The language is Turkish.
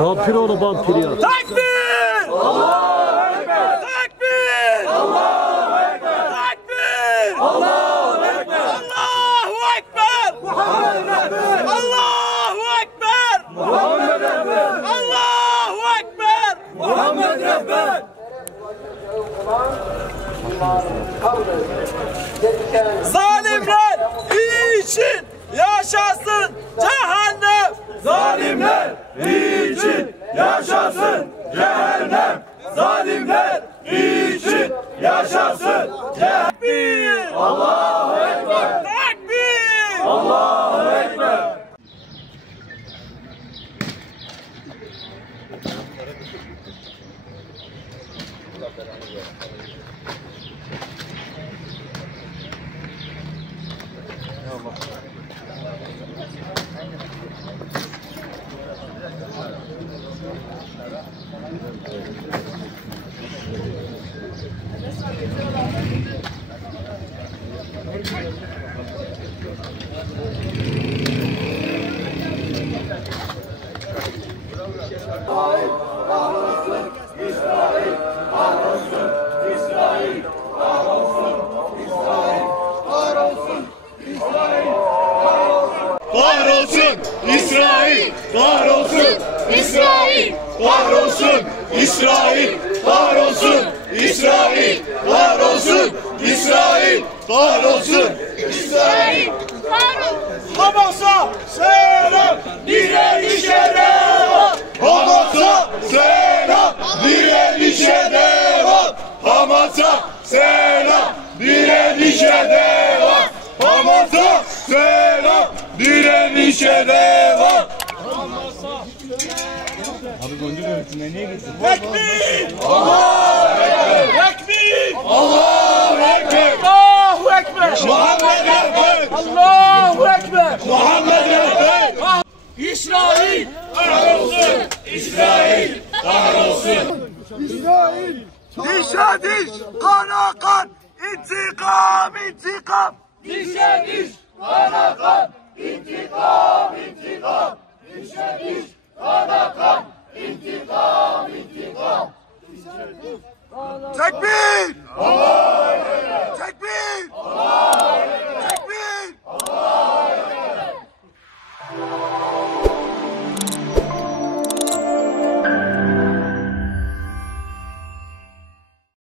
Vampir oğlu vampir ya. Takbir! Allahu Ekber! Takbir! Allahu Ekber! Takbir! Allahu Ekber! Allahu Ekber! Muhammed Ekber! Allahu Ekber! Muhammed Ekber! Allahu Ekber! Muhammed Ekber! Zalimler için yaşasın cehennem! Zalimler için yaşasın cehennem! Zalimler için yaşasın cehennem! Allahu Ekber! Takbir! Allahu Ekber! Kahrolsun İsrail! Kahrolsun İsrail! Kahrolsun İsrail! Kahrolsun İsrail! Kahrolsun İsrail! Kahrolsun İsrail! Hamas'a selam! Direnişe devam! Hamas'a selam! Direnişe devam! Hamas'a selam! Direnişe devam! Hamas'a selam! Direnişe devam! Tekbir! Allahu Ekber! Tekbir! Allahu Ekber! Allahu Ekber! Muhammed Ekber! Allahu Ekber! Muhammed Ekber! İsrail! Kahrolsun! İsrail! Kahrolsun! İsrail! Dişe diş! Kana kan! İntikam! İntikam! Dişe diş! Kana kan! İntikam! İntikam! Dişe diş! Kana